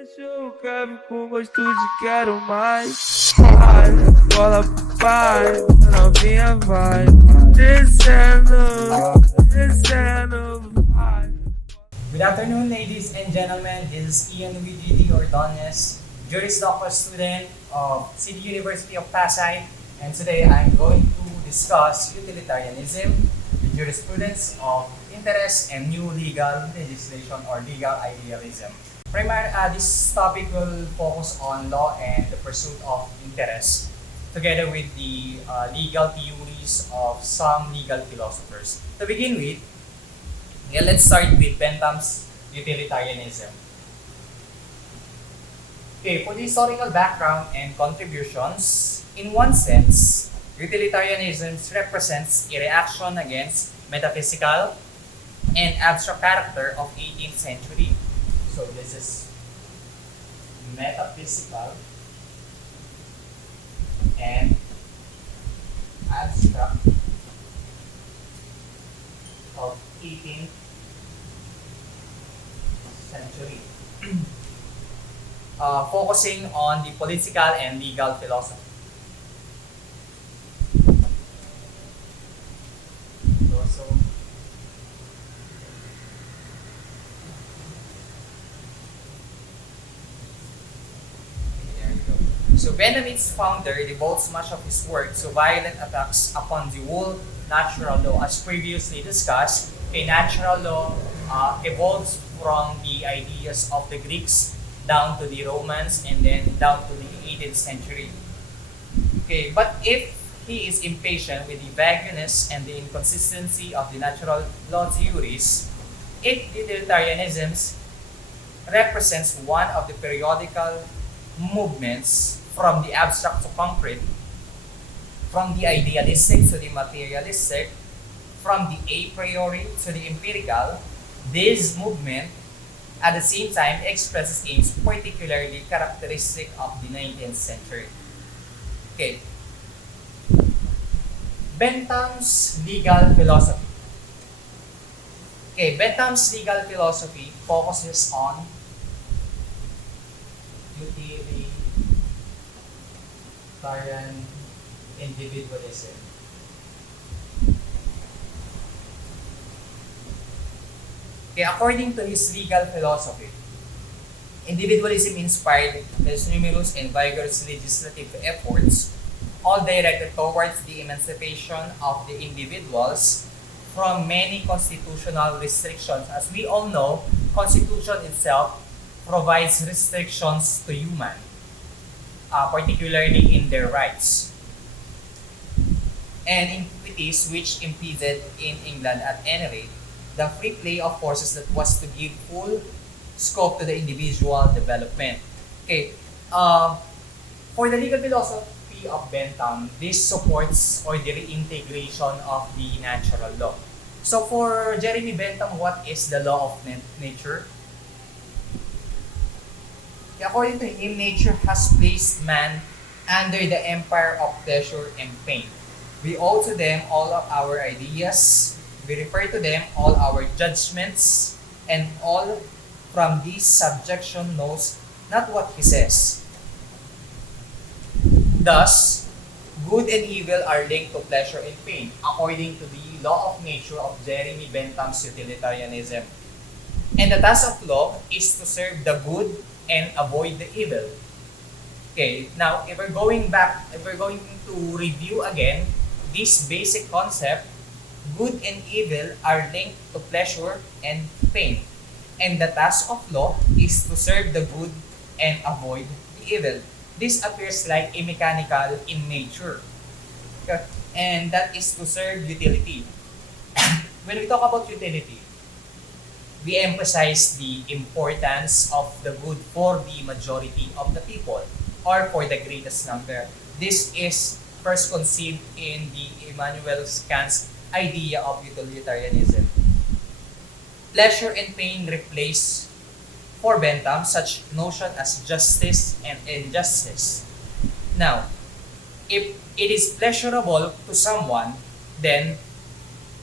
Deixa eu quebro com gosto de quero mais. Vai, bola vai, novinha vai. Descendo, descendo, vai. Good afternoon, ladies and gentlemen. This is Ian Luigie, Ordonez, Juris Doctor student of City University of Pasay, and today I'm going to discuss utilitarianism, the jurisprudence of interest, and new legal legislation or legal idealism. This topic will focus on law and the pursuit of interest, together with the legal theories of some legal philosophers. To begin with, let's start with Bentham's utilitarianism. Okay, for the historical background and contributions, in one sense, utilitarianism represents a reaction against metaphysical and abstract character of 18th century. So this is metaphysical and abstract of 18th century. Focusing on the political and legal philosophy. So Benthami's founder devotes much of his work to violent attacks upon the whole natural law. As previously discussed, a natural law evolves from the ideas of the Greeks down to the Romans and then down to the 18th century. Okay, but if he is impatient with the vagueness and the inconsistency of the natural law theories, utilitarianism represents one of the periodical movements from the abstract to concrete, from the idealistic to the materialistic, from the a priori to the empirical. This movement at the same time expresses aims particularly characteristic of the 19th century. Okay. Bentham's legal philosophy. Okay, Bentham's legal philosophy focuses on utilitarian individualism. Okay, according to his legal philosophy, individualism inspired his numerous and vigorous legislative efforts, all directed towards the emancipation of the individuals from many constitutional restrictions. As we all know, Constitution itself provides restrictions to human, particularly in their rights and inequities which impeded in England at any rate the free play of forces that was to give full scope to the individual development. Okay, for the legal philosophy of Bentham, this supports or the reintegration of the natural law. So for Jeremy Bentham, what is the law of nature? According to him, nature has placed man under the empire of pleasure and pain. We owe to them all of our ideas, we refer to them all our judgments, and all from this subjection knows not what he says. Thus, good and evil are linked to pleasure and pain, according to the law of nature of Jeremy Bentham's utilitarianism. And the task of law is to serve the good and avoid the evil. Okay, now if we're going to review again this basic concept, good and evil are linked to pleasure and pain. And the task of law is to serve the good and avoid the evil. This appears like a mechanical in nature. Okay? And that is to serve utility. When we talk about utility, we emphasize the importance of the good for the majority of the people or for the greatest number. This is first conceived in the Immanuel Kant's idea of utilitarianism. Pleasure and pain replace for Bentham such notion as justice and injustice. Now, if it is pleasurable to someone, then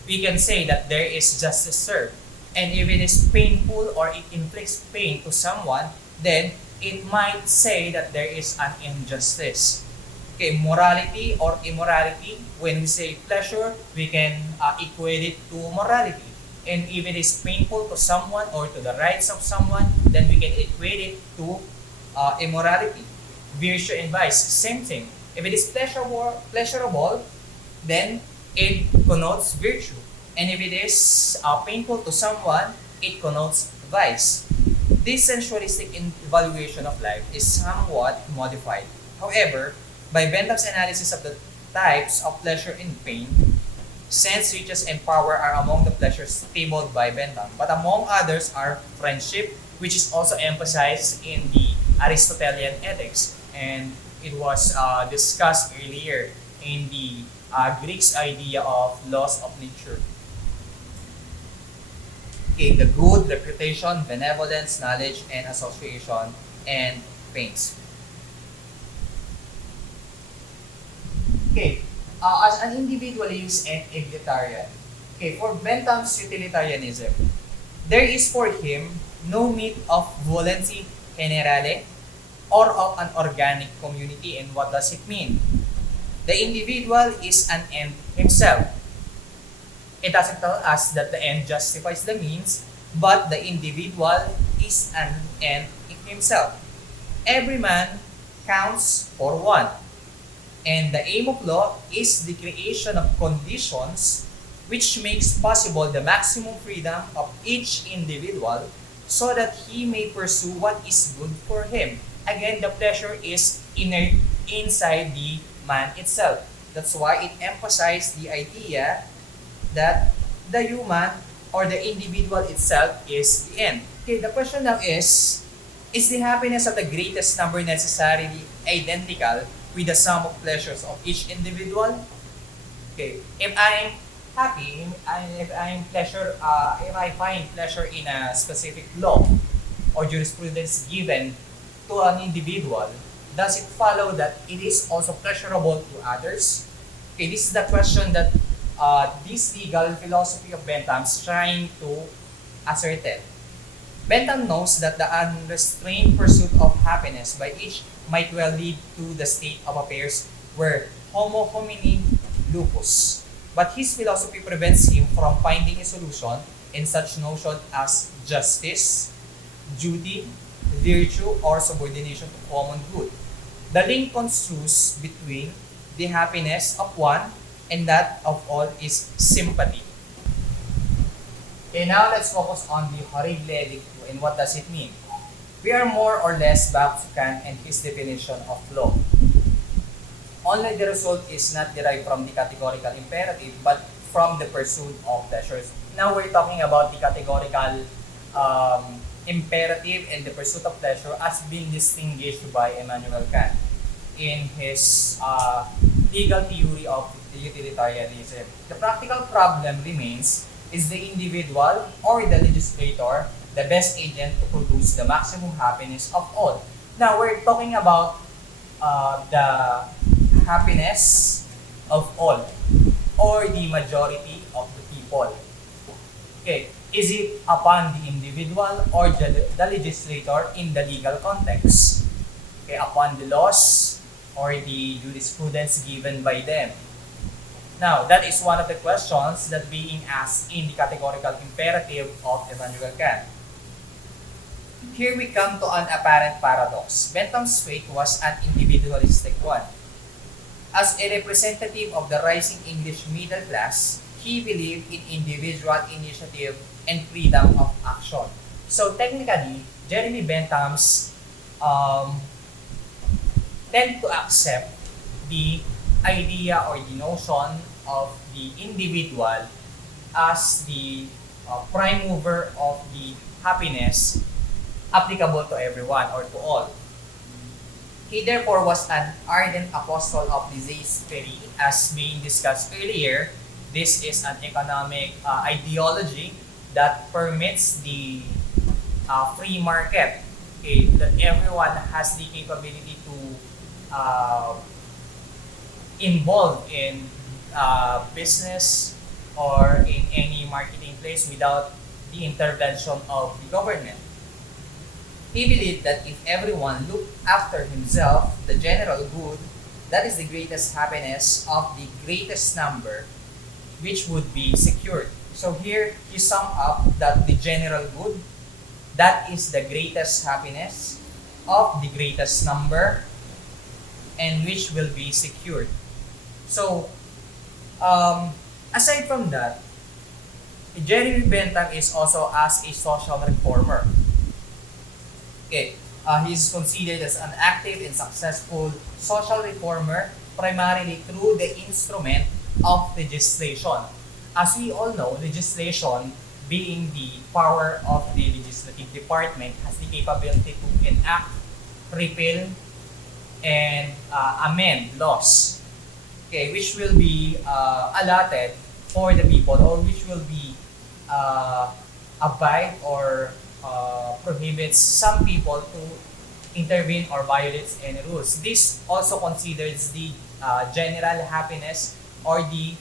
we can say that there is justice served. And if it is painful or it inflicts pain to someone, then it might say that there is an injustice. Okay, morality or immorality, when we say pleasure, we can equate it to morality. And if it is painful to someone or to the rights of someone, then we can equate it to immorality. Virtue and vice, same thing. If it is pleasurable, then it connotes virtue. And if it is painful to someone, it connotes vice. This sensualistic evaluation of life is somewhat modified. However, by Bentham's analysis of the types of pleasure and pain, sense, riches, and power are among the pleasures tabled by Bentham. But among others are friendship, which is also emphasized in the Aristotelian ethics. And it was discussed earlier in the Greeks' idea of laws of nature. Okay, the good, reputation, benevolence, knowledge, and association, and pains. Okay, as an individualist and egalitarian, okay, for Bentham's utilitarianism, there is for him no myth of volenti generale or of an organic community. And what does it mean? The individual is an end himself. It doesn't tell us that the end justifies the means, but the individual is an end in himself. Every man counts for one. And the aim of law is the creation of conditions which makes possible the maximum freedom of each individual so that he may pursue what is good for him. Again, the pleasure is inside the man itself. That's why it emphasized the idea that the human or the individual itself is the end. Okay, the question now is the happiness of the greatest number necessarily identical with the sum of pleasures of each individual? Okay, if I'm happy, if I find pleasure in a specific law or jurisprudence given to an individual, does it follow that it is also pleasurable to others? Okay, this is the question that this legal philosophy of Bentham is trying to ascertain. Bentham knows that the unrestrained pursuit of happiness by each might well lead to the state of affairs where homo homini lupus. But his philosophy prevents him from finding a solution in such notion as justice, duty, virtue, or subordination to common good. The link construes between the happiness of one and that of all is sympathy. Okay, now let's focus on the horrible edict and what does it mean. We are more or less back to Kant and his definition of law. Only the result is not derived from the categorical imperative but from the pursuit of pleasures. Now we're talking about the categorical imperative and the pursuit of pleasure as being distinguished by Immanuel Kant in his legal theory of the utilitarianism. The practical problem remains, is the individual or the legislator the best agent to produce the maximum happiness of all? Now we're talking about the happiness of all or the majority of the people. Okay, is it upon the individual or the legislator in the legal context? Okay, upon the laws or the jurisprudence given by them. Now, that is one of the questions that being asked in the categorical imperative of Immanuel Kant. Here we come to an apparent paradox. Bentham's faith was an individualistic one. As a representative of the rising English middle class, he believed in individual initiative and freedom of action. So technically, Jeremy Bentham's tend to accept the idea or the notion of the individual as the prime mover of the happiness applicable to everyone or to all. He therefore was an ardent apostle of laissez-faire, as being discussed earlier. This is an economic ideology that permits the free market, okay, that everyone has the capability to involve in business or in any marketing place without the intervention of the government. He believed that if everyone looked after himself, the general good, that is the greatest happiness of the greatest number, which would be secured. So here he sum up that the general good, that is the greatest happiness of the greatest number, and which will be secured. So, aside from that, Jeremy Bentham is also as a social reformer. Okay, he is considered as an active and successful social reformer, primarily through the instrument of legislation. As we all know, legislation, being the power of the legislative department, has the capability to enact, repeal, and amend laws, okay, which will be allotted for the people, or which will be abide or prohibits some people to intervene or violates any rules. This also considers the general happiness or the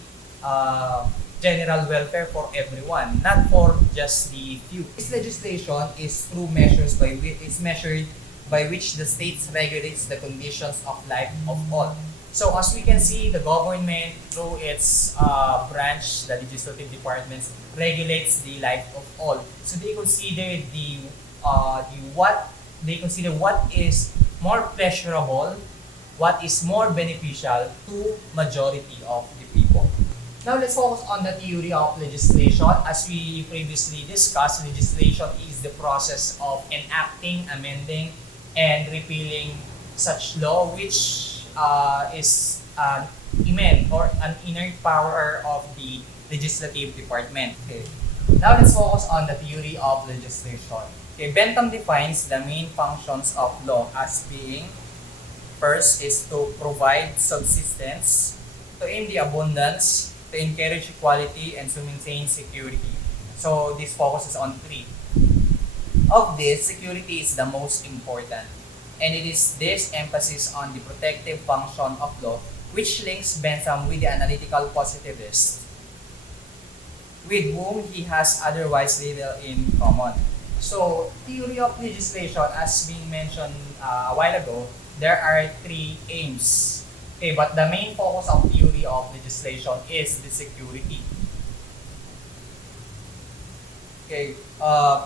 general welfare for everyone, not for just the few. This legislation is through measures by which is measured by which the states regulates the conditions of life of all. So as we can see, the government through its branch, the legislative departments, regulates the life of all. So they consider what is more pleasurable, what is more beneficial to majority of the people. Now let's focus on the theory of legislation. As we previously discussed, legislation is the process of enacting, amending, and repealing such law, which is an immense or an inherent power of the legislative department. Okay. Now let's focus on the theory of legislation. Okay, Bentham defines the main functions of law as being: first is to provide subsistence, to aim the abundance, to encourage equality, and to maintain security. So this focuses on three. Of this, security is the most important, and it is this emphasis on the protective function of law which links Bentham with the analytical positivist, with whom he has otherwise little in common. So, theory of legislation, as being mentioned a while ago, there are three aims. Okay, but the main focus of theory of legislation is the security. Okay,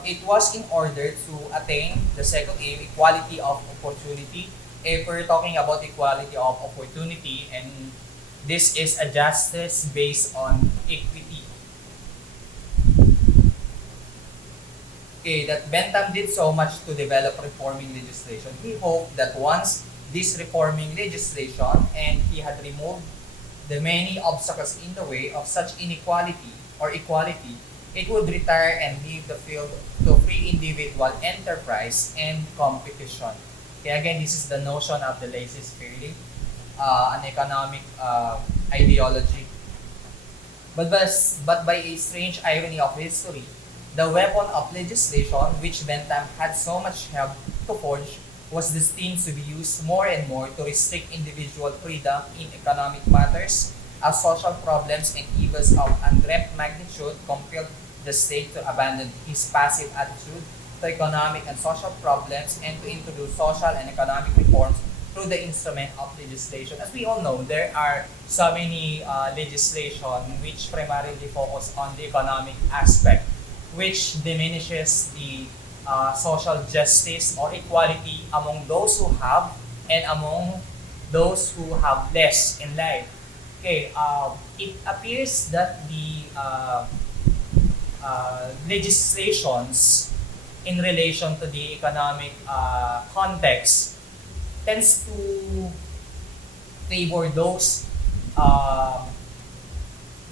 it was in order to attain the second aim, equality of opportunity. If we're talking about equality of opportunity, and this is a justice based on equity. Okay, that Bentham did so much to develop reforming legislation. He hoped that once this reforming legislation, and he had removed the many obstacles in the way of such inequality or equality, it would retire and leave the field to free individual enterprise and competition. Okay, again, this is the notion of the laissez-faire, an economic ideology. But by a strange irony of history, the weapon of legislation, which Bentham had so much help to forge, was destined to be used more and more to restrict individual freedom in economic matters, as social problems and evils of undreamt magnitude compelled the state to abandon his passive attitude to economic and social problems and to introduce social and economic reforms through the instrument of legislation. As we all know, there are so many legislation which primarily focus on the economic aspect, which diminishes the social justice or equality among those who have and among those who have less in life. Okay, it appears that the legislations in relation to the economic context tends to favor those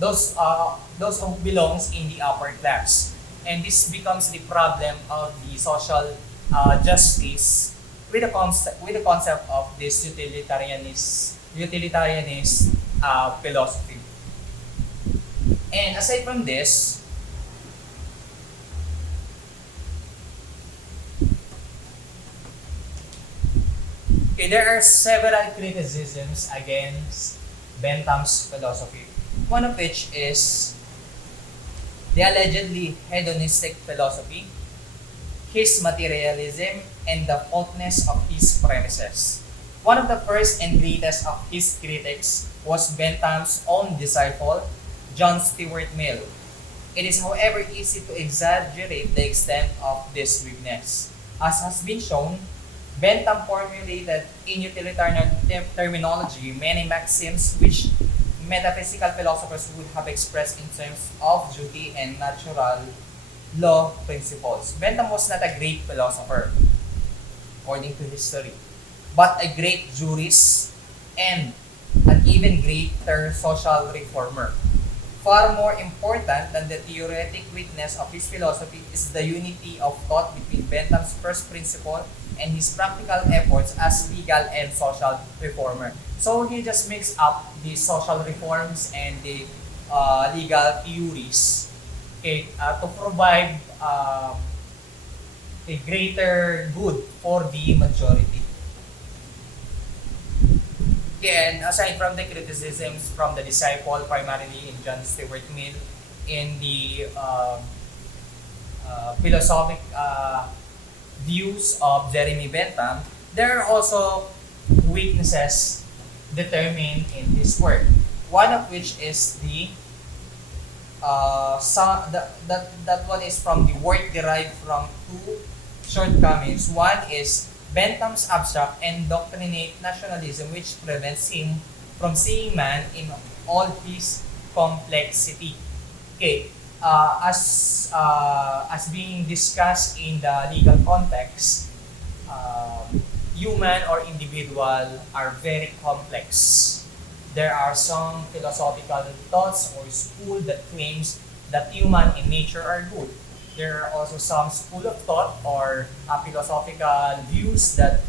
who belongs in the upper class, and this becomes the problem of the social justice with the concept of this utilitarianist philosophy. And aside from this, okay, there are several criticisms against Bentham's philosophy. One of which is the allegedly hedonistic philosophy. his materialism, and the faultiness of his premises. One of the first and greatest of his critics was Bentham's own disciple, John Stuart Mill. It is, however, easy to exaggerate the extent of this weakness. As has been shown, Bentham formulated in utilitarian terminology many maxims which metaphysical philosophers would have expressed in terms of duty and natural law principles. Bentham was not a great philosopher, according to history, but a great jurist and an even greater social reformer. Far more important than the theoretic weakness of his philosophy is the unity of thought between Bentham's first principle and his practical efforts as legal and social reformer. So he just mixed up the social reforms and the legal theories, okay, to provide a greater good for the majority. And aside from the criticisms from the disciple, primarily in John Stuart Mill, in the philosophic views of Jeremy Bentham, there are also weaknesses determined in his work. One of which is that one is from the work derived from two shortcomings. One is Bentham's abstract and doctrinate nationalism, which prevents him from seeing man in all his complexity. Okay, as being discussed in the legal context, human or individual are very complex. There are some philosophical thoughts or school that claims that human in nature are good. There are also some school of thought or philosophical views that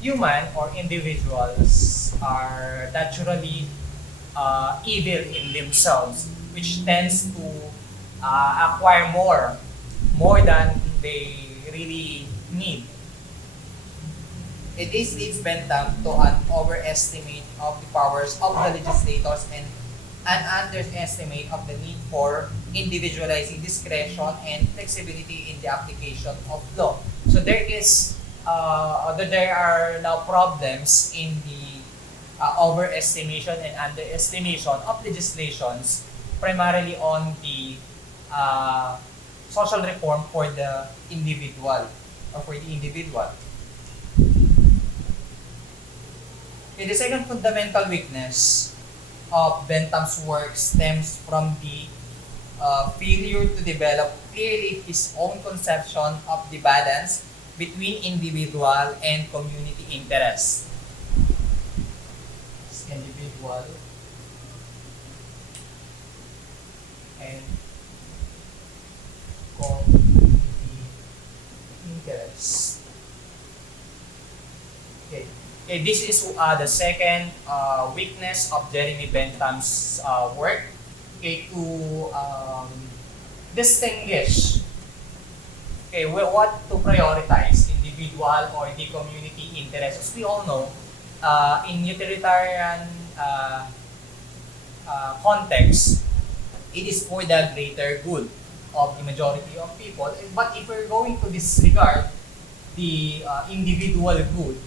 human or individuals are naturally evil in themselves, which tends to acquire more than they really need. This leads Bentham to an overestimate of the powers of the legislators and an underestimate of the need for individualizing discretion and flexibility in the application of law. So there are now problems in the overestimation and underestimation of legislations, primarily on the social reform for the individual or for the individual. Okay, the second fundamental weakness of Bentham's work stems from the failure to develop clearly his own conception of the balance between individual and community interests. Individual and community interests. Okay, this is the second weakness of Jeremy Bentham's work. Okay, to distinguish what to prioritize, individual or the community interest. As we all know, in utilitarian context, it is for the greater good of the majority of people. But if we're going to disregard the individual good,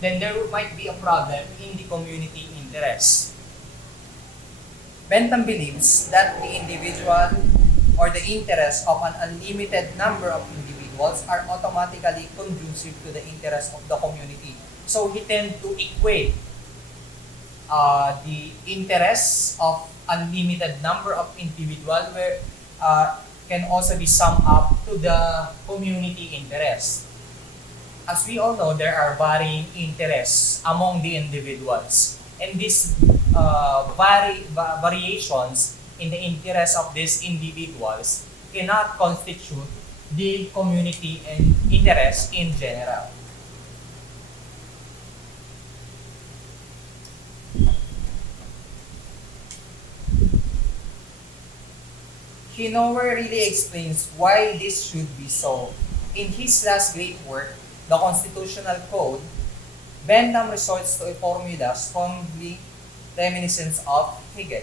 then there might be a problem in the community interest. Bentham believes that the individual or the interest of an unlimited number of individuals are automatically conducive to the interest of the community. So he tends to equate the interests of unlimited number of individuals where can also be summed up to the community interest. As we all know, there are varying interests among the individuals, and these variations in the interests of these individuals cannot constitute the community and interest in general. He nowhere really explains why this should be so. In his last great work, the Constitutional Code, Bentham resorts to a formula strongly reminiscent of Hegel.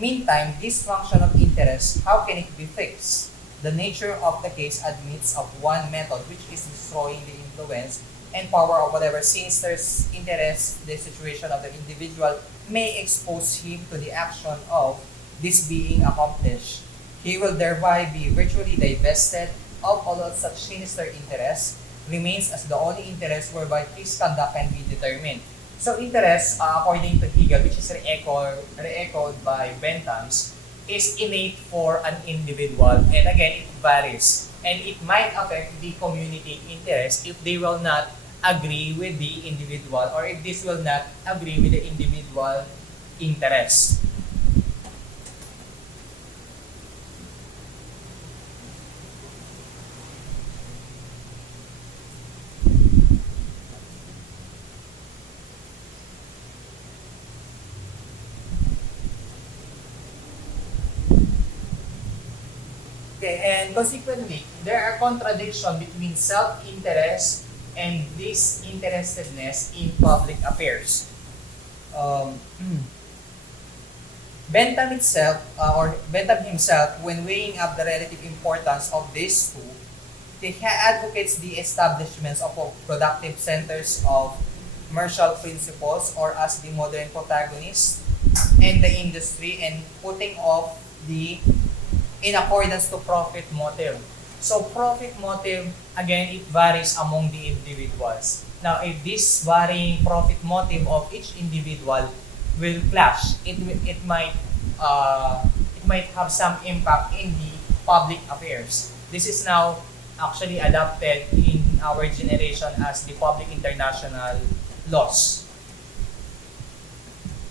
Meantime, this function of interest, how can it be fixed? the nature of the case admits of one method, which is destroying the influence and power of whatever, since there's interest, the situation of the individual may expose him to the action of this being accomplished. He will thereby be virtually divested of all of such sinister interests, remains as the only interest whereby his conduct can be determined. So interest, according to Hegel, which is re-echoed by Bentham, is innate for an individual, and again, it varies. And it might affect the community interest if they will not agree with the individual, or if this will not agree with the individual interest. Okay, and consequently, there are contradictions between self-interest and disinterestedness in public affairs. Um, Bentham himself, when weighing up the relative importance of these two, he advocates the establishments of productive centers of commercial principles, or as the modern protagonist in the industry, and putting off the in accordance to profit motive. So profit motive, again, it varies among the individuals. Now, if this varying profit motive of each individual will clash, it might have some impact in the public affairs. This is now actually adopted in our generation as the public international laws.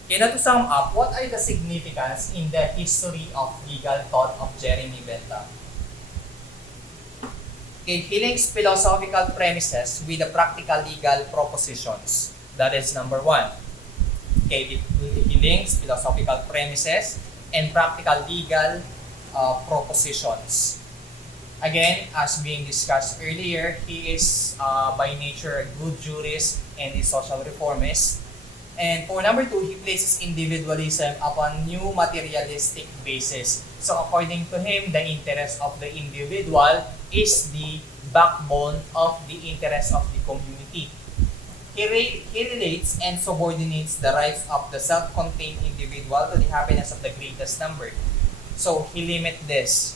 Okay, now to sum up, what are the significance in the history of legal thought of Jeremy Bentham? Okay, he links philosophical premises with the practical legal propositions. That is number one. Okay, he links philosophical premises and practical legal propositions. Again, as being discussed earlier, he is by nature a good jurist and a social reformist. And for number two, he places individualism upon new materialistic basis. So according to him, the interest of the individual is the backbone of the interest of the community. He relates and subordinates the rights of the self-contained individual to the happiness of the greatest number. So he limits this.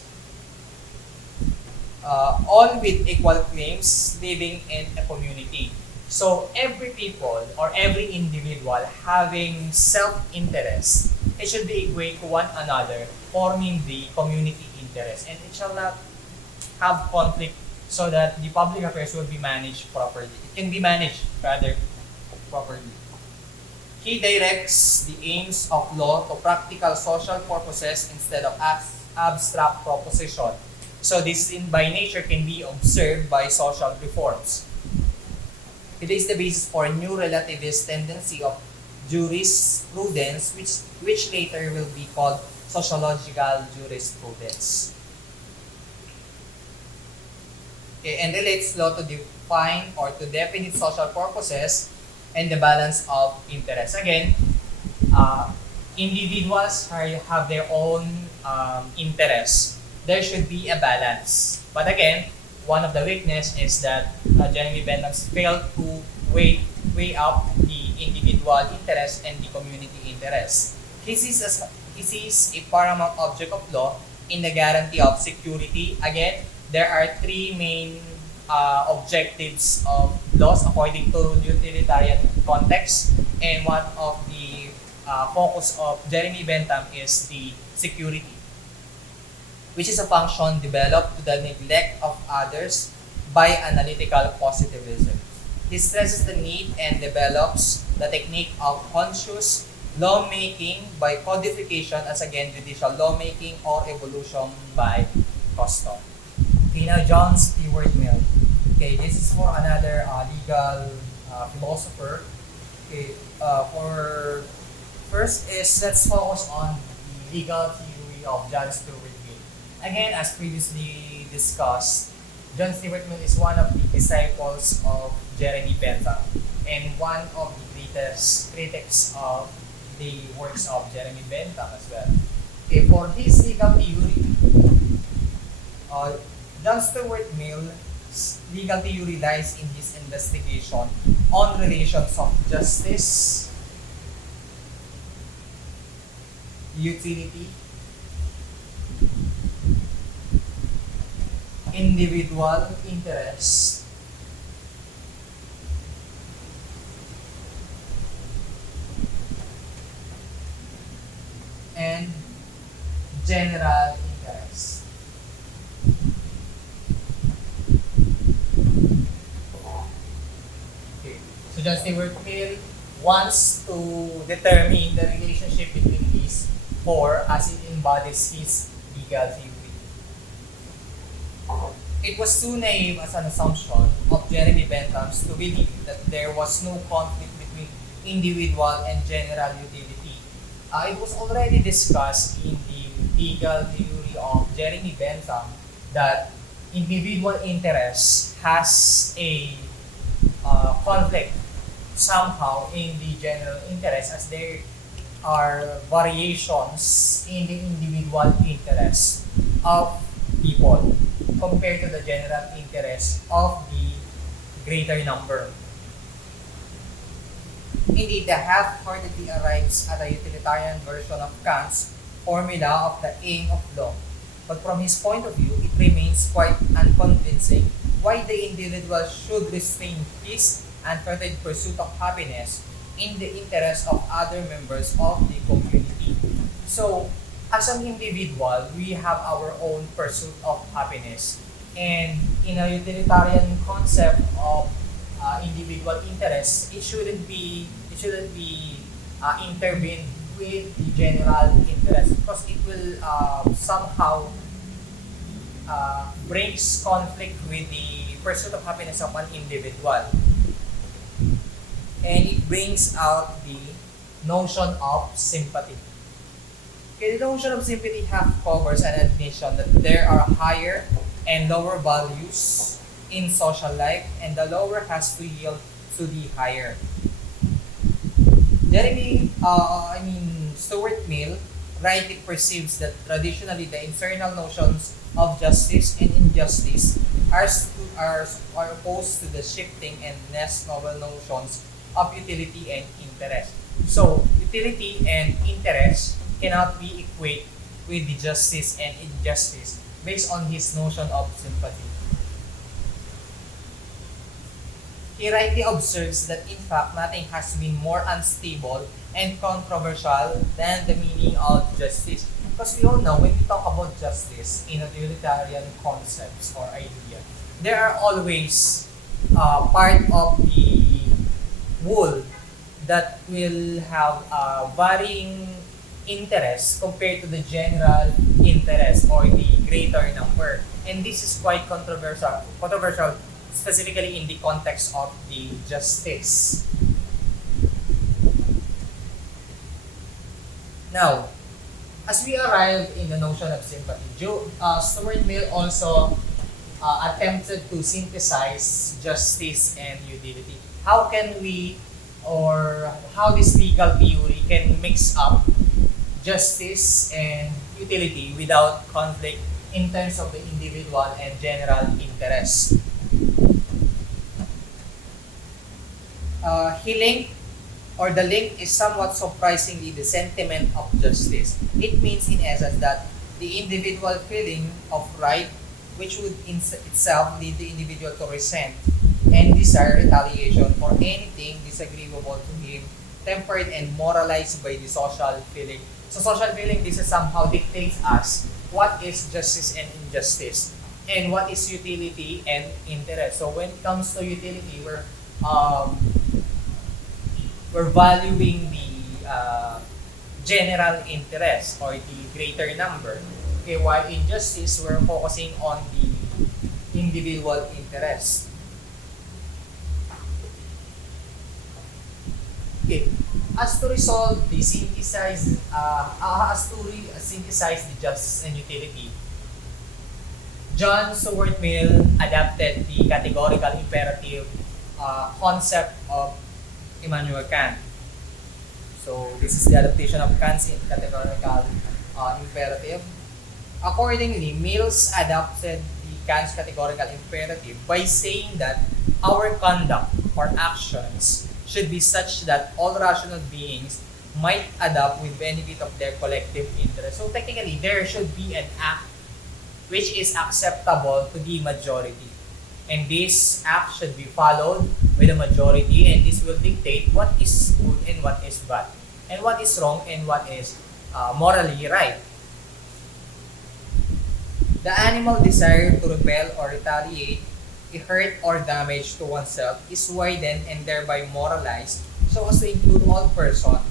All with equal claims living in a community. So every people or every individual having self-interest, it should be equate to one another, forming the community interest, and it shall not have conflict, so that the public affairs will be managed properly. It can be managed rather properly. He directs the aims of law to practical social purposes instead of abstract proposition. So this by nature can be observed by social reforms. It is the basis for a new relativist tendency of jurisprudence, which later will be called sociological jurisprudence. Okay, and relates law to define or to definite social purposes and the balance of interests. Again, individuals have their own interests. There should be a balance. But again, one of the weakness is that Jeremy Bentham failed to weigh up the individual interest and the community interest. He sees a paramount object of law in the guarantee of security. Again, there are three main objectives of laws according to utilitarian context, and one of the focus of Jeremy Bentham is the security, which is a function developed to the neglect of others by analytical positivism. He stresses the need and develops the technique of conscious lawmaking by codification, as again judicial lawmaking, or evolution by custom. Okay, now John Stuart Mill. Okay, this is for another legal philosopher. Okay, for first is let's focus on the legal theory of John Stuart Mill. Again, as previously discussed, John Stuart Mill is one of the disciples of Jeremy Bentham and one of the greatest critics of the works of Jeremy Bentham as well. Okay, for his legal theory, Uh, John Stuart Mill's legal theory lies in his investigation on relations of justice, utility, individual interest, and general interest. Okay. So John Stuart Mill wants to determine the relationship between these four as it embodies his legal theory. It was too naive as an assumption of Jeremy Bentham's to believe that there was no conflict between individual and general utility. It was already discussed in the legal theory of Jeremy Bentham that individual interest has a conflict somehow in the general interest, as there are variations in the individual interest of people compared to the general interest of the greater number. Indeed, the half-heartedly arrives at a utilitarian version of Kant's formula of the aim of law. But from his point of view, it remains quite unconvincing why the individual should restrain his unfettered pursuit of happiness in the interest of other members of the community. So, as an individual, we have our own pursuit of happiness. And in a utilitarian concept of individual interest, it shouldn't be intervened with the general interest, because it will somehow brings conflict with the pursuit of happiness of an individual. And it brings out the notion of sympathy. Okay, the notion of sympathy covers an admission that there are higher and lower values in social life, and the lower has to yield to the higher. Stuart Mill rightly perceives that traditionally the internal notions of justice and injustice are opposed to the shifting and less novel notions of utility and interest. So, utility and interest cannot be equated with the justice and injustice based on his notion of sympathy. He rightly observes that in fact nothing has been more unstable and controversial than the meaning of justice. Because we all know when we talk about justice in utilitarian concepts or idea, there are always part of the whole that will have varying interest compared to the general interest or the greater number. And this is quite controversial specifically in the context of the justice. Now, as we arrive in the notion of sympathy, Stuart Mill also attempted to synthesize justice and utility. How can we, or how this legal theory can mix up justice and utility without conflict in terms of the individual and general interest? The link is somewhat surprisingly the sentiment of justice. It means in essence that the individual feeling of right, which would in itself lead the individual to resent and desire retaliation for anything disagreeable to him, tempered and moralized by the social feeling. So social feeling, this is somehow dictates us what is justice and injustice, and what is utility and interest. So when it comes to utility, we're valuing the general interest or the greater number. Okay, while in justice, we're focusing on the individual interest. Okay, as to synthesize the justice and utility, John Stuart Mill adapted the categorical imperative concept of Immanuel Kant. So this is the adaptation of Kant's categorical imperative. Accordingly, Mills adopted the Kant's categorical imperative by saying that our conduct or actions should be such that all rational beings might adopt with benefit of their collective interest. So technically, there should be an act which is acceptable to the majority. And this act should be followed by the majority, and this will dictate what is good and what is bad, and what is wrong and what is morally right. The animal desire to rebel or retaliate, hurt or damage to oneself is widened and thereby moralized so as to include all persons.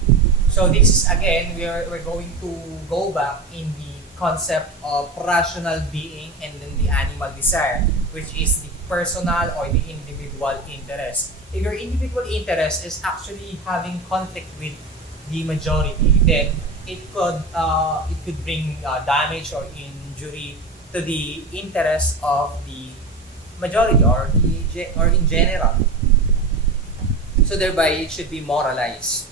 So this is again, we're going to go back in the concept of rational being and then the animal desire, which is the personal or the individual interest. If your individual interest is actually having conflict with the majority, then it could bring damage or injury to the interest of the majority or in general. So thereby it should be moralized.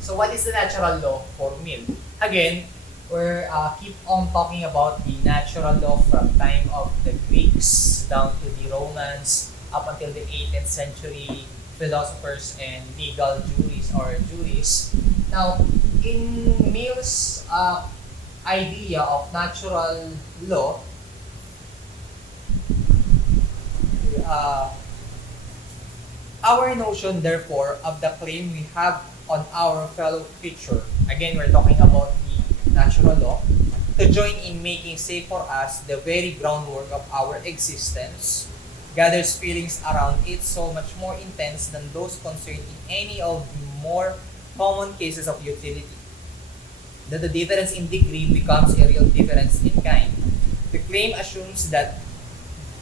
So what is the natural law for Mill? Again, we're keep on talking about the natural law from time of the Greeks down to the Romans up until the 18th century philosophers and legal juries. Now, in Mill's idea of natural law, our notion therefore of the claim we have on our fellow creature, again we're talking about the natural law, to join in making safe for us the very groundwork of our existence, gathers feelings around it so much more intense than those concerned in any of the more common cases of utility, that the difference in degree becomes a real difference in kind. The claim assumes that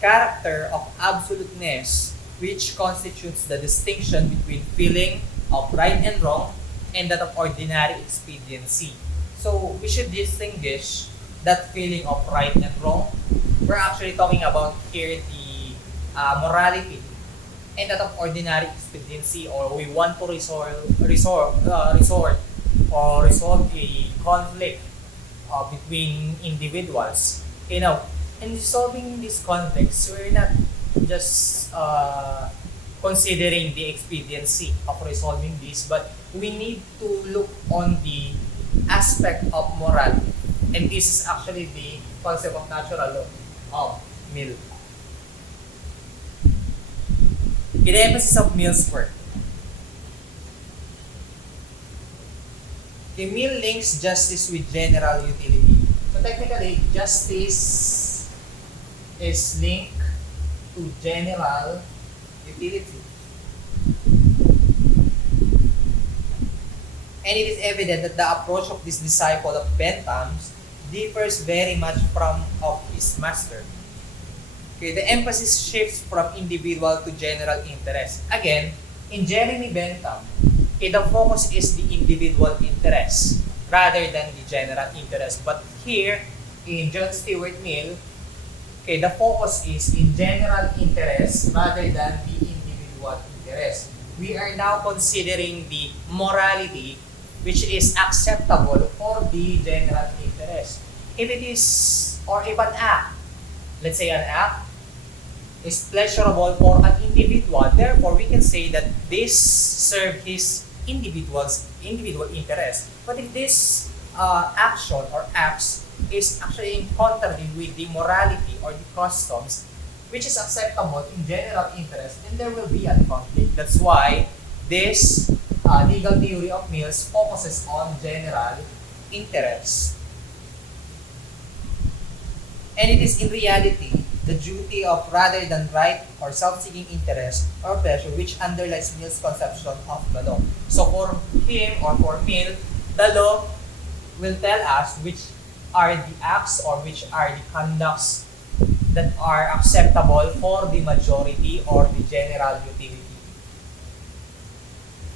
character of absoluteness which constitutes the distinction between feeling of right and wrong and that of ordinary expediency. So we should distinguish that feeling of right and wrong. We're actually talking about here the morality and that of ordinary expediency, or we want to resolve a conflict between individuals. In resolving these conflicts, we're not just considering the expediency of resolving this, but we need to look on the aspect of morality. And this is actually the concept of natural law of Mill. The emphasis of Mill's work. The Mill links justice with general utility. So technically, justice is linked to general utility. And it is evident that the approach of this disciple of Bentham's differs very much from of his master. Okay, the emphasis shifts from individual to general interest. Again, in Jeremy Bentham, the focus is the individual interest rather than the general interest. But here, in John Stuart Mill, the focus is in general interest rather than the individual interest. We are now considering the morality which is acceptable for the general interest. If it is, or if an act, let's say an act, is pleasurable for an individual, therefore we can say that this serves his individual interest. But if this action or acts is actually in contrary with the morality or the customs which is acceptable in general interest, then there will be a conflict. That's why this legal theory of Mills focuses on general interest. And it is in reality the duty of rather than right or self-seeking interest or pleasure which underlies Mill's conception of the law. So for him or for Mill, the law will tell us which are the acts or which are the conducts that are acceptable for the majority or the general utility.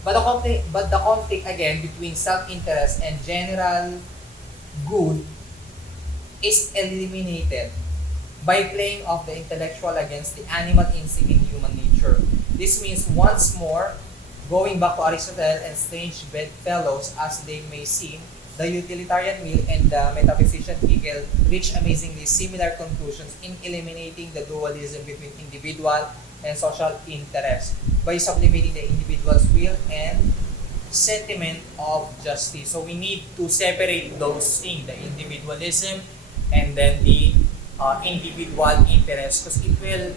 But the conflict again between self-interest and general good is eliminated by playing off the intellectual against the animal instinct in human nature. This means once more Going back to Aristotle and strange bedfellows as they may seem, the utilitarian Mill and the metaphysician Hegel reach amazingly similar conclusions in eliminating the dualism between individual and social interest by sublimating the individual's will and sentiment of justice. So we need to separate those things, the individualism and then the individual interest, because it will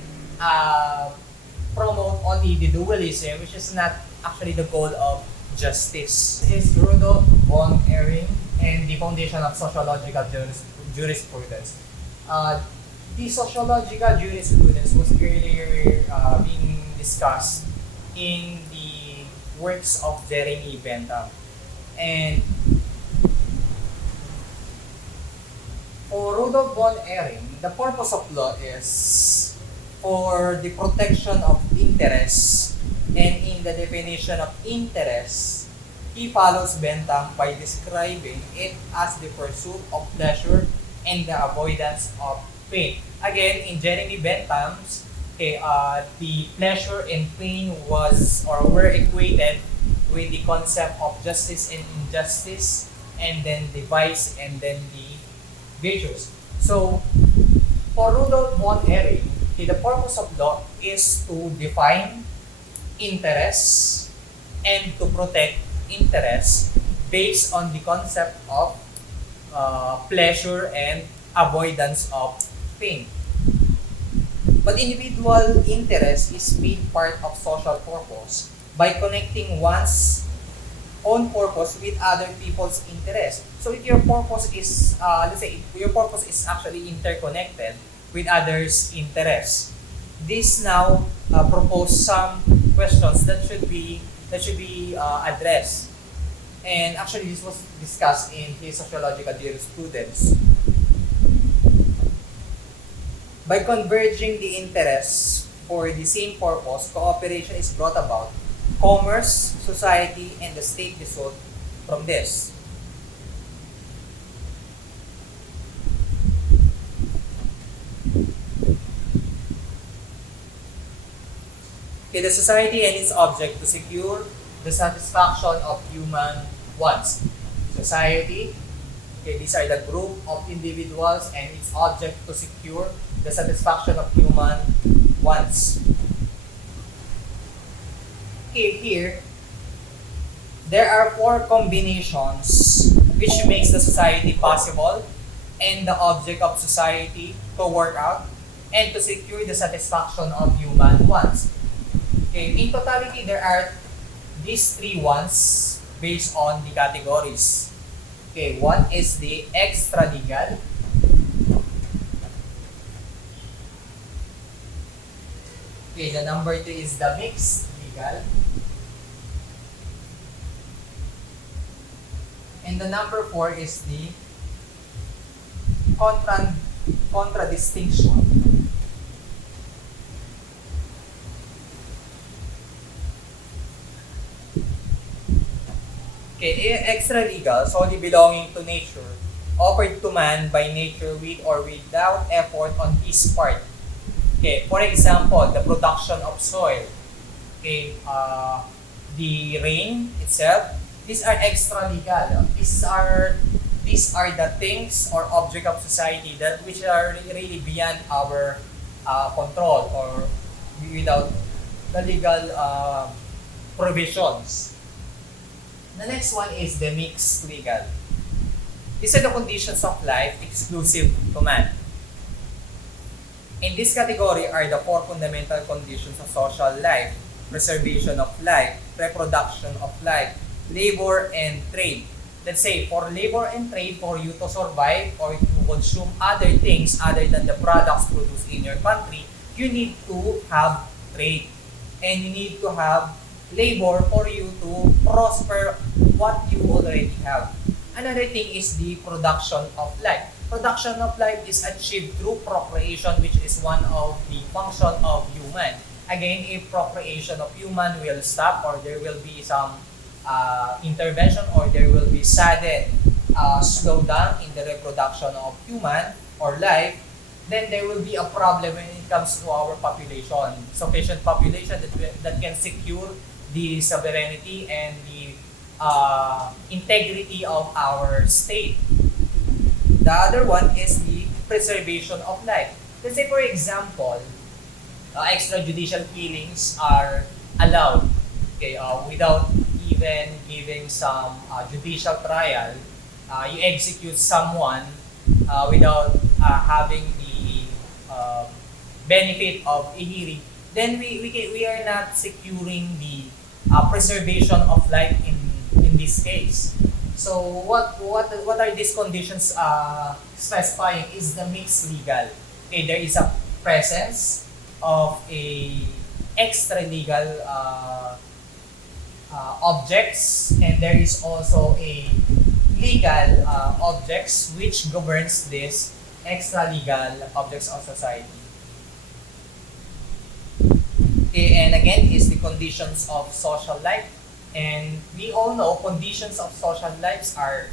promote only the dualism, which is not actually the goal of justice. This is Rudolf von Ehring and the foundation of sociological jurisprudence. The sociological jurisprudence was earlier being discussed in the works of Jeremy Bentham. And for Rudolf von Ehring, the purpose of law is for the protection of interests, and in the definition of interest, he follows Bentham by describing it as the pursuit of pleasure and the avoidance of pain. Again, in Jeremy Bentham's, the pleasure and pain were equated with the concept of justice and injustice, and then the vice and then the virtues. So, for Rudolf von Ehring, the purpose of law is to define interests and to protect interests based on the concept of pleasure and avoidance of pain. But individual interest is made part of social purpose by connecting one's own purpose with other people's interest. So if your purpose is, let's say, if your purpose is actually interconnected with others' interests, this now propose some questions that should be addressed. And actually, this was discussed in his sociological jurisprudence. By converging the interests for the same purpose, cooperation is brought about. Commerce, society, and the state result from this. The society and its object to secure the satisfaction of human wants. Society, these are the group of individuals and its object to secure the satisfaction of human wants. Here, there are 4 combinations which makes the society possible and the object of society to work out and to secure the satisfaction of human wants. In totality, there are these 3 ones based on the categories. One is the extra-legal. The number 2 is the mixed legal. And the number 4 is the contradistinction. Extra-legal, solely belonging to nature, offered to man by nature with or without effort on his part. For example, the production of soil, the rain itself, these are extra-legal. These are the things or object of society that which are really beyond our control or without the legal provisions. The next one is the mixed legal. These are the conditions of life exclusive to man. In this category are the 4 fundamental conditions of social life: preservation of life, reproduction of life, labor, and trade. Let's say, for labor and trade, for you to survive or to consume other things other than the products produced in your country, you need to have trade. And you need to have labor for you to prosper what you already have. Another thing is the production of life. Production of life is achieved through procreation, which is one of the function of human. Again, if procreation of human will stop or there will be some intervention or there will be sudden slowdown in the reproduction of human or life, then there will be a problem when it comes to our population. Sufficient population that can secure the sovereignty and the integrity of our state. The other one is the preservation of life. Let's say, for example, extrajudicial killings are allowed, okay, without even giving some judicial trial. You execute someone without having the benefit of a hearing, then we are not securing the preservation of life in this case. So what are these conditions specifying is the mixed legal. Okay, there is a presence of a extra legal objects, and there is also a legal objects which governs this extra legal objects of society. Okay, and again is the conditions of social life, and we all know conditions of social lives are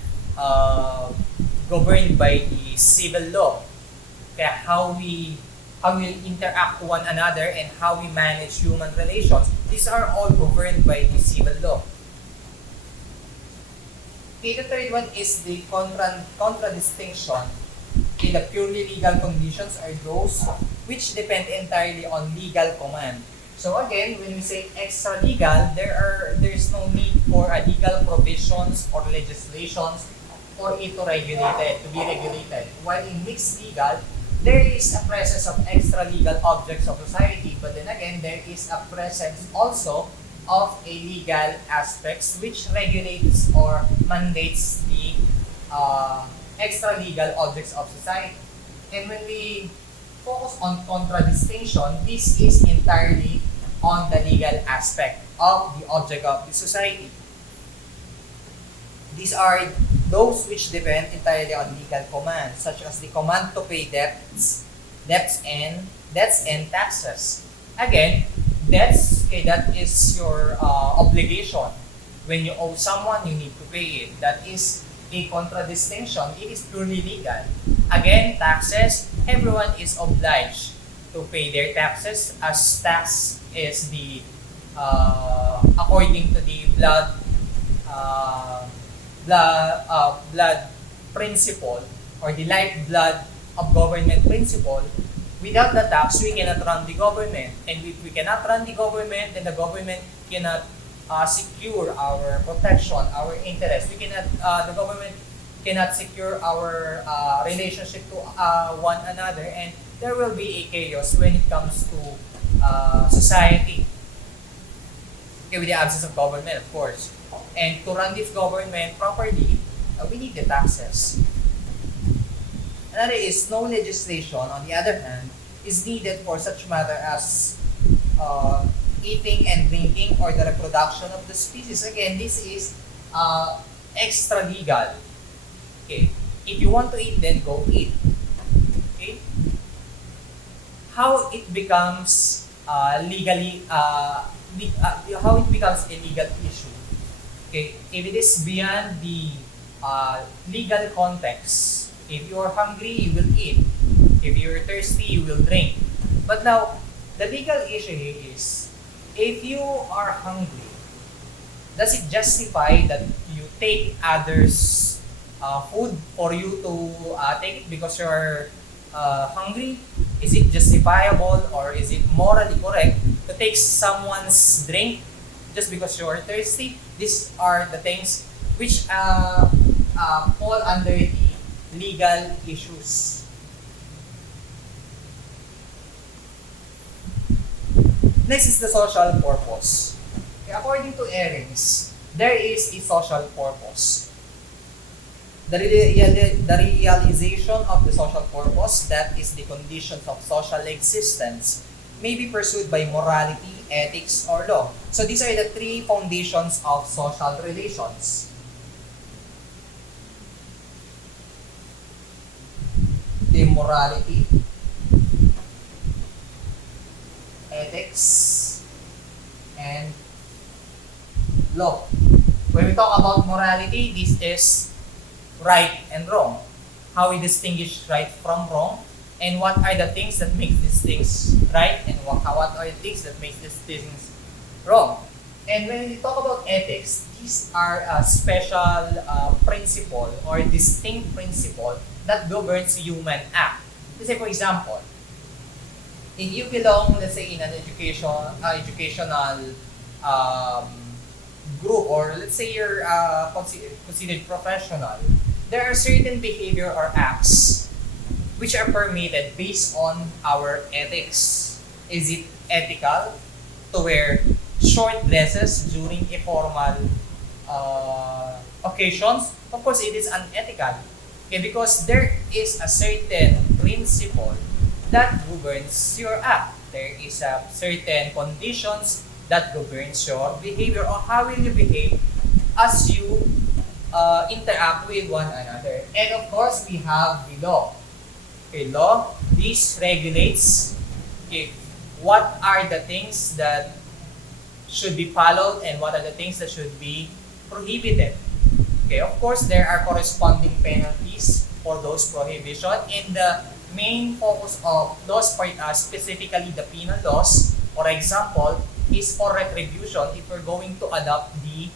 governed by the civil law. Kaya how we interact one another and how we manage human relations, these are all governed by the civil law. Okay, the third one is the contradistinction. Okay, the purely legal conditions are those which depend entirely on legal command. So again, when we say extra legal, there's no need for a legal provisions or legislations for it to be regulated. While in mixed legal, there is a presence of extra legal objects of society, but then again, there is a presence also of a legal aspects which regulates or mandates the extra legal objects of society. And when we focus on contradistinction, this is entirely on the legal aspect of the object of the society. These are those which depend entirely on legal commands, such as the command to pay debts and taxes. Again, debts, okay, that is your obligation. When you owe someone, you need to pay it. That is a contradistinction. It is purely legal. Again, taxes, everyone is obliged to pay their taxes, as tax is the according to the blood principle, or the lifeblood of government principle. Without the tax, we cannot run the government, and if we cannot run the government, then the government cannot secure our protection, our interest. The government cannot secure our relationship to one another, and there will be a chaos when it comes to society. Okay, with the absence of government, of course. And to run this government properly, we need the taxes. Another is no legislation, on the other hand, is needed for such matter as eating and drinking or the reproduction of the species. Again, this is extra legal. Okay, if you want to eat, then go eat. Okay, how it becomes legally how it becomes a legal issue. Okay, if it is beyond the legal context, if you are hungry, you will eat. If you are thirsty, you will drink. But now, the legal issue here is, if you are hungry, does it justify that you take others' food for you to take it because you are hungry? Is it justifiable, or is it morally correct to take someone's drink just because you are thirsty? These are the things which fall under the legal issues. Next is the social purpose. Okay, according to Ahrens, there is a social purpose. The realization of the social purpose, that is the conditions of social existence, may be pursued by morality, ethics, or law. So these are the three foundations of social relations. The morality, ethics, and law. When we talk about morality, this is right and wrong. How we distinguish right from wrong, and what are the things that make these things right, and what are the things that make these things wrong. And when we talk about ethics, these are a special principle or distinct principle that governs human act. Let's say, for example, if you belong, let's say, in an educational um, group, or let's say you're considered professional, there are certain behavior or acts which are permitted based on our ethics. Is it ethical to wear short dresses during a formal occasions? Of course, it is unethical. Okay, because there is a certain principle that governs your act. There is a certain conditions that governs your behavior, or how will you behave as you interact with one another. And of course, we have the law. Okay, law, this regulates, okay, what are the things that should be followed and what are the things that should be prohibited. Okay, of course, there are corresponding penalties for those prohibitions, and the main focus of laws, specifically the penal laws, for example, is for retribution if we're going to adopt the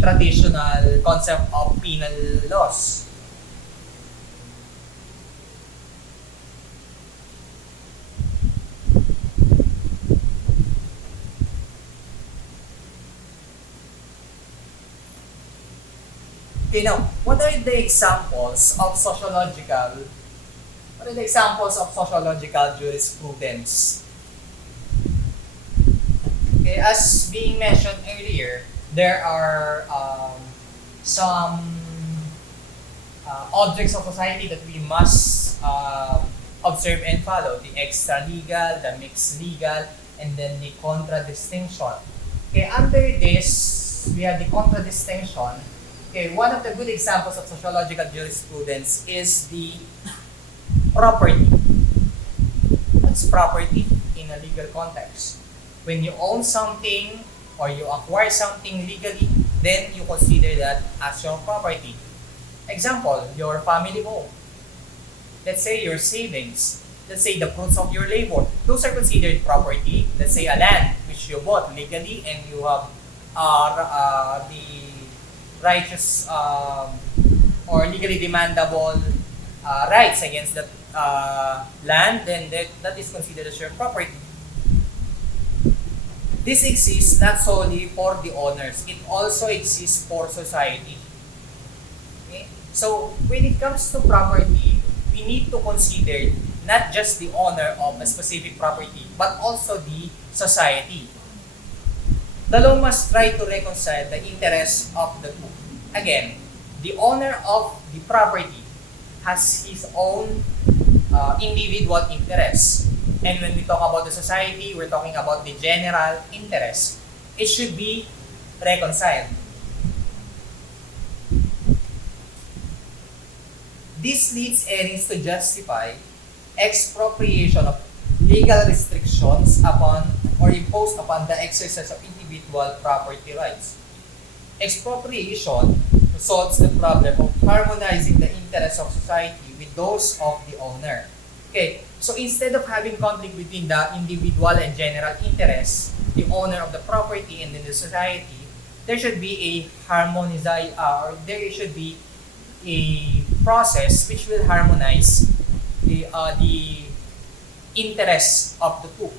traditional concept of penal laws. Okay, now, what are the examples of sociological jurisprudence? Okay, as being mentioned earlier, there are some objects of society that we must observe and follow: the extra-legal, the mixed legal, and then the contradistinction. Okay, under this, we have the contradistinction. Okay, one of the good examples of sociological jurisprudence is the property. What's property in a legal context? When you own something or you acquire something legally, then you consider that as your property. Example, your family home. Let's say your savings. Let's say the fruits of your labor. Those are considered property. Let's say a land which you bought legally and you have the righteous or legally demandable rights against that land, then that is considered as your property. This exists not solely for the owners, it also exists for society. Okay? So when it comes to property, we need to consider not just the owner of a specific property, but also the society. The law must try to reconcile the interests of the two. Again, the owner of the property has his own individual interests. And when we talk about the society, we're talking about the general interest. It should be reconciled. This leads hearings to justify expropriation of legal restrictions upon or imposed upon the exercise of individual property rights. Expropriation solves the problem of harmonizing the interests of society with those of the owner. Okay, so instead of having conflict between the individual and general interests, the owner of the property and then the society, there should be a there should be a process which will harmonize the interests of the two.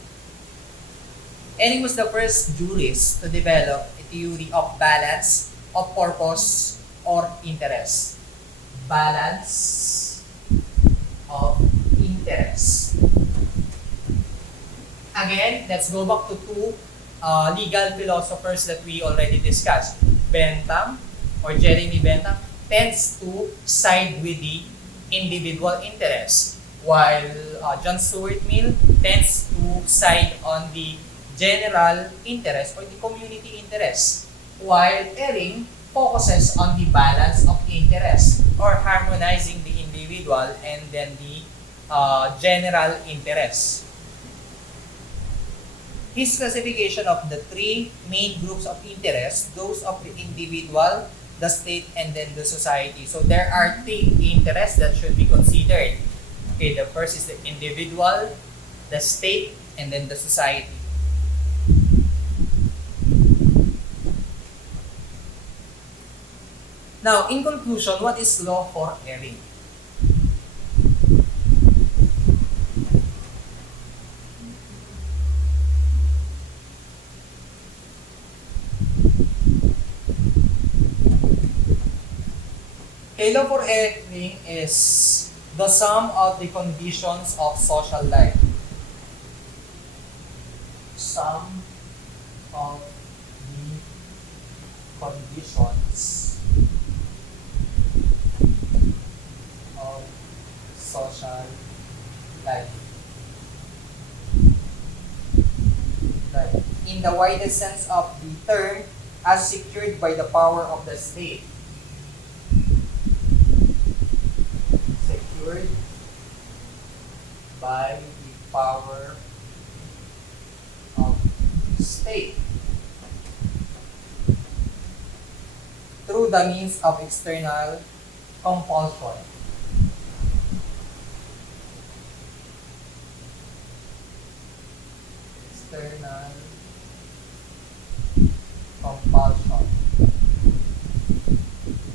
And he was the first jurist to develop a theory of balance of purpose or interest. Balance of interest. Again, let's go back to two legal philosophers that we already discussed. Bentham or Jeremy Bentham tends to side with the individual interest, while John Stuart Mill tends to side on the general interest or the community interest, while Ehring focuses on the balance of interest or harmonizing the individual and then the general interest. His classification of the three main groups of interest, those of the individual, the state, and then the society. So there are three interests that should be considered. Okay, the first is the individual, the state, and then the society. Now, in conclusion, what is law for erring? Law for erring is the sum of the conditions of social life. Sum of the conditions of social life. In the widest sense of the term, as secured by the power of the state. Secured by the power of state through the means of external compulsion. External compulsion.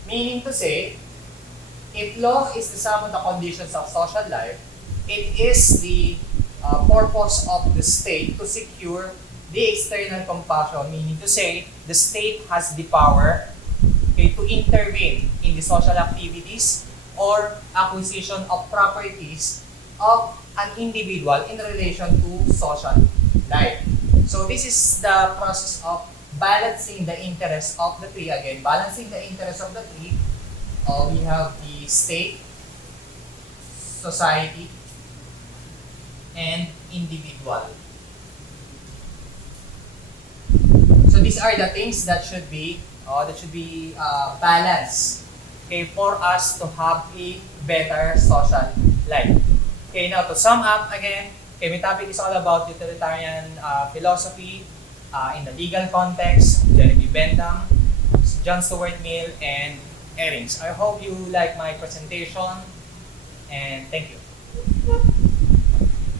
Meaning to say, if law is the sum of the conditions of social life, it is the purpose of the state to secure the external compulsion, meaning to say, the state has the power to intervene in the social activities or acquisition of properties of an individual in relation to social life. So this is the process of balancing the interests of the three. Again, balancing the interests of the three. We have the state, society, and individual. So these are the things that should be balanced, for us to have a better social life. Now to sum up again, my topic is all about utilitarian philosophy in the legal context, Jeremy Bentham, John Stuart Mill, and Erings. I hope you like my presentation, and thank you.